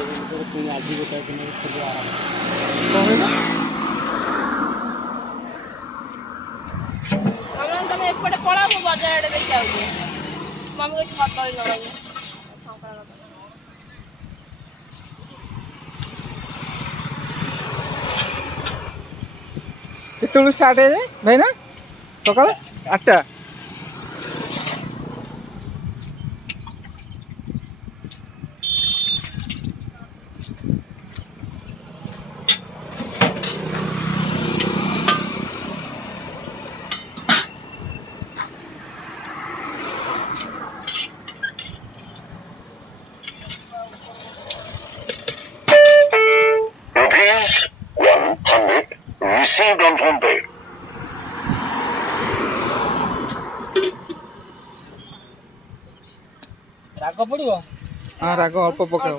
ପୁଣି ଆଜି ଗୋଟାଏ ଦିନରେ ସବୁ ଆରମ୍ଭ। ତମେ ଏପଟେ ପଳାଅ, ମୁଁ ବଜାର ଆଡେ ଦେଇକି ଯାଉଛି। ମମି କିଛି କଦଳୀ ନବାକୁ କେତେବେଳୁ ଷ୍ଟାର୍ଟ ହେଇଯାଏ ଭାଇନା? ସକାଳ 8ଟା। Received on phone pay. ରାଗ ପଡିବ? ହଁ ରାଗ ଅଳ୍ପ ପକାଅ।